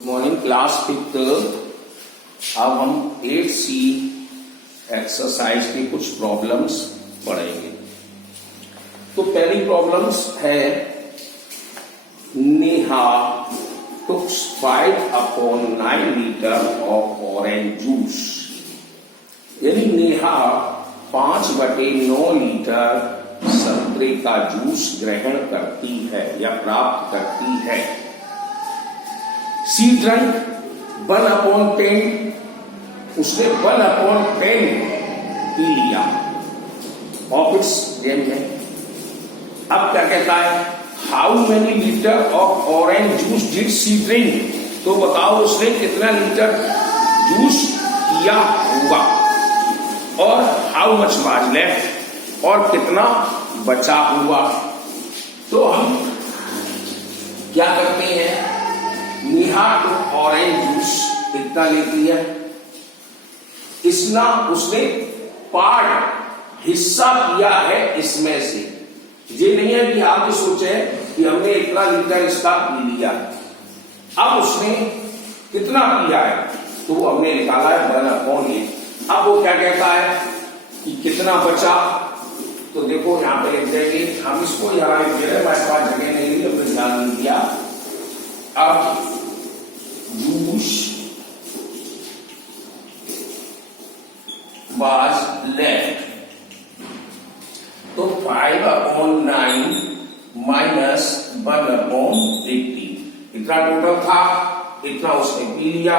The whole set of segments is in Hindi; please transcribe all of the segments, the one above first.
Morning class fifth. अब हम 8C एक्सरसाइज के कुछ प्रॉब्लम्स पढ़ेंगे। तो पहली प्रॉब्लम्स है Neha took 5/9 litre of orange juice. यानी नेहा 5/9 लीटर संतरे का जूस ग्रहण करती है या प्राप्त करती है। She drank 1/10, उसने 1/10 पी लिया ऑफ इट्स ड्रिंक है। अब क्या कहता है, how many litre of orange juice did she drink. तो बताओ उसने कितना लीटर जूस पिया होगा, और हाउ मच वाज लेफ्ट, और कितना बचा हुआ। तो हम क्या करते हैं, नेहा तो ऑरेंज जूस इतना लेती है, उसने पार्ट हिस्सा पिया है इसमें से। ये नहीं है कि आप सोचे कि हमने इतना लीटर इसका पी लिया। अब उसने कितना पिया है तो वो हमने निकाला है 1/8। अब वो क्या कहता है कि कितना बचा। तो देखो यहां पे लिख देंगे, हम इसको यहां लिख दे रहे हैं, हमारे पास जगह नहीं ली, अपने ध्यान नहीं दिया। अब जूस was left, तो 5/9 माइनस 1/80 इतना टोटल था, इतना उसने पी लिया।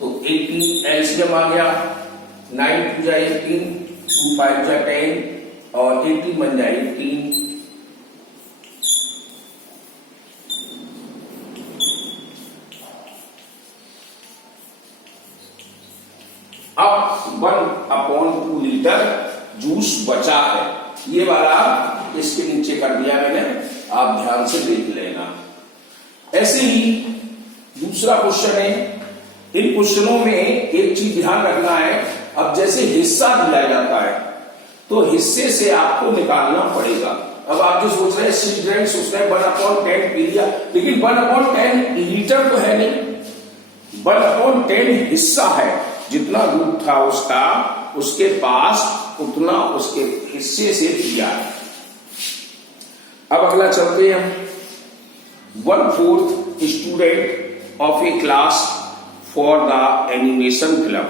तो 18 एलसीएम आ गया, 9 2 जा 18, 2 5 जा 10 और 18 बन जाए 18। अब 1/2 लीटर जूस बचा है। ये वाला इसके नीचे कर दिया मैंने, आप ध्यान से देख लेना। ऐसे ही दूसरा क्वेश्चन है। इन क्वेश्चनों में एक चीज ध्यान रखना है, अब जैसे हिस्सा दिया जाता है तो हिस्से से आपको निकालना पड़ेगा। अब आप जो सोच रहे हैं स्टूडेंट्स उसने 1/10 पी लिया, लेकिन 1/10 लीटर तो है नहीं, 1/10 हिस्सा है। जितना दूध था उसका, उसके पास उतना उसके हिस्से से पिया है। अब अगला चलते हैं, 1/4 student of A class for the animation club.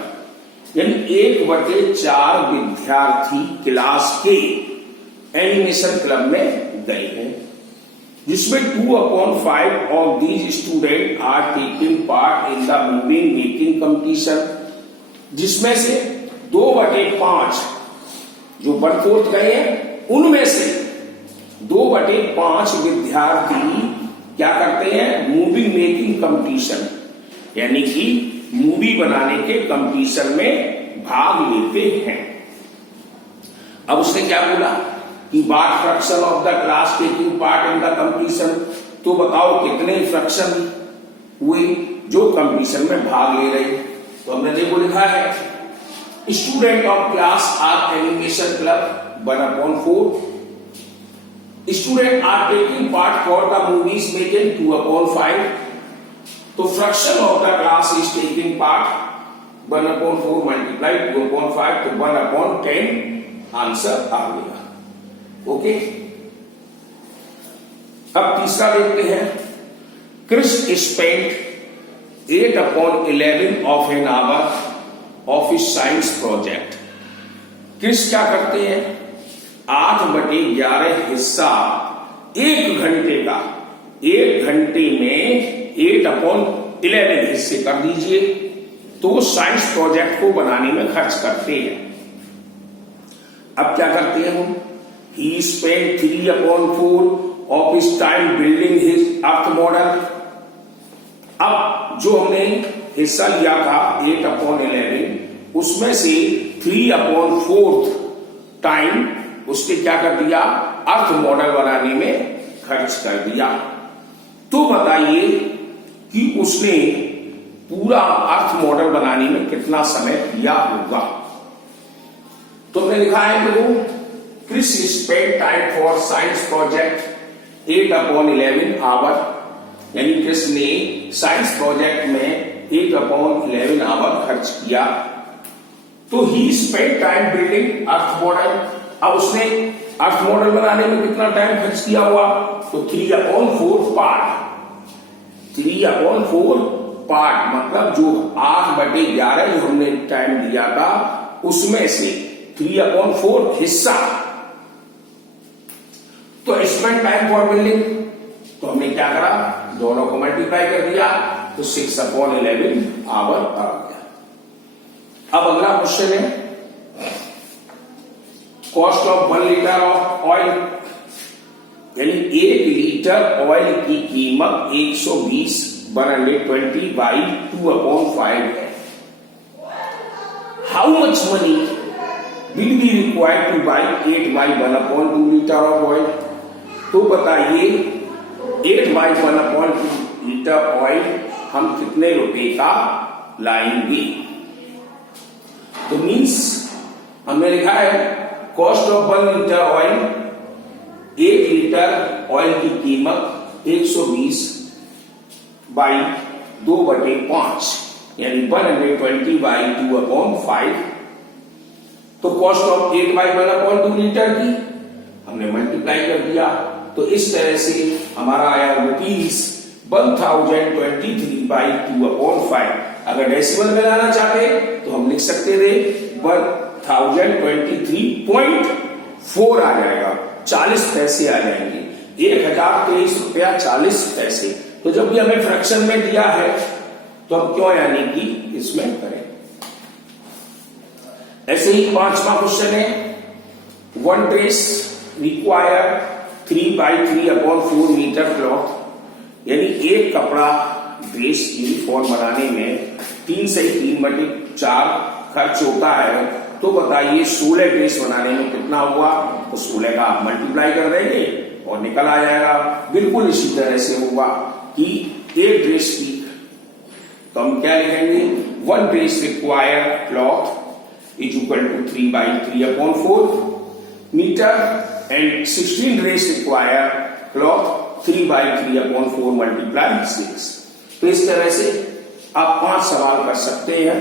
यानी 1/4 विद्यार्थी क्लास के एनिमेशन क्लब में गए हैं, जिसमें 2/5 of these student are taking part in the moving making competition. जिसमें से 2/5 जो 1/4 गए हैं, उनमें से 2/5 विद्यार्थी क्या करते हैं, मूवी मेकिंग कंपटीशन यानी कि मूवी बनाने के कंपटीशन में भाग लेते हैं। अब उसने क्या बोला कि what fraction of the class taking part in the competition. तो बताओ कितने फ्रैक्शन हुए जो कंपटीशन में भाग ले रहे। तो हमने देखो लिखा है, student of class are animation club 1/4, student are taking part for the movies making 2/5। तो fraction of the class is taking part 1/4 multiply 2/5, तो 1/10 आंसर आ गया। ओके, अब तीसरा देखते हैं। Chris spent 8/11 of an hour of his science project. Chris क्या करते हैं, 8/11 हिस्सा 1 घंटे का, 1 घंटे में 8/11 हिस्से कर दीजिए, तो साइंस प्रोजेक्ट को बनाने में खर्च करते हैं। अब क्या करते हैं हम, ही spent 3/4 of his time building his earth model. अब जो हमने हिस्सा लिया था 8/11, उसमें से 3/4 टाइम उसने क्या कर दिया, अर्थ मॉडल बनाने में खर्च कर दिया। तो बताइए कि उसने पूरा अर्थ मॉडल बनाने में कितना समय दिया होगा। तो हमने लिखा है देखो, Chris spent time for science project 8/11 hour यानी कृष्ण ने साइंस प्रोजेक्ट में 8/11 आवर खर्च किया। तो ही स्पेंड टाइम बिल्डिंग अर्थ मॉडल। अब उसने अर्थ मॉडल बनाने में कितना टाइम खर्च किया हुआ? तो 3/4 पार्ट। 3/4 पार्ट मतलब जो 8/11 जो हमने टाइम दिया था उसमें से 3/4 हिस्सा। तो स्पेंड टाइम फॉर बिल्डिंग, तो हमने क्या करा, दोनों को मल्टीप्लाई कर दिया तो 6/11 आवर आ गया। अब अगला क्वेश्चन है cost of 1 litre of oil, यानी 1 लीटर ऑयल की कीमत 120 120/2/5 है। How much money will be required two by 8/1/2 litre of oil? तो बताइए 8/1/2 लीटर ऑयल हम कितने रुपए का लाएंगे? तो मीन्स हमने लिखा है cost of 1 litre oil, 1 litre oil की कीमत 120/2/5 यानी 120/2/5। तो कॉस्ट ऑफ 8/1/2 लीटर की हमने मल्टीप्लाई कर दिया। तो इस तरह से हमारा आया रुपीज 1023/2/5। अगर डेसिमल में लाना चाहते तो हम लिख सकते थे 1023.4 आ जाएगा, 40 पैसे आ जाएंगे। 1023.40। तो जब भी हमें फ्रैक्शन में दिया है तो हम क्यों यानी कि इसमें करें। ऐसे ही 5वां क्वेश्चन है 1 ड्रेस रिक्वायर 3/3/4 मीटर क्लॉथ, यानी एक कपड़ा ड्रेस यूनिफॉर्म बनाने में 3 से 3/4 खर्च होता है। तो बताइए 16 ड्रेस बनाने में कितना हुआ? तो 16 का आप मल्टीप्लाई कर देंगे और निकल आ जाएगा। बिल्कुल इसी तरह से होगा कि एक ड्रेस की, तो हम क्या लिखेंगे 1 dress require cloth is equal to 3/3/4 metre and 16 dress require cloth 3/3/4 × 6। तो इस तरह से आप 5 सवाल कर सकते हैं।